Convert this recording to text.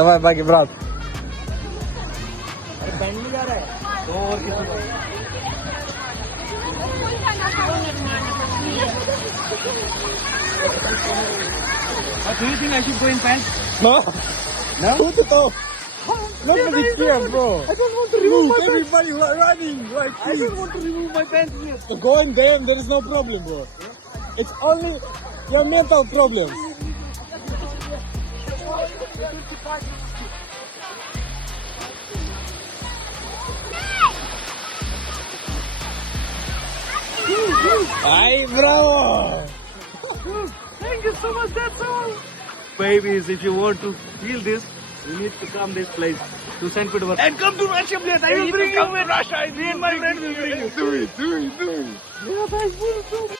Давай, баги, брат. Band में जा रहा है तो और किसी को Do you think I should go in pants? No. No? Put it off. Nobody cares, bro. I don't want to remove my pants. Everybody running like I don't want to remove my pants here. So go in there, there is no problem, bro. It's only your mental problems. Ay, bravo! Thank you so much, that's all. Babies, if you want to feel this, you need to come this place to St. Petersburg. And come to Russia, please. I will bring you in Russia. Me and my friends will bring you. Do it.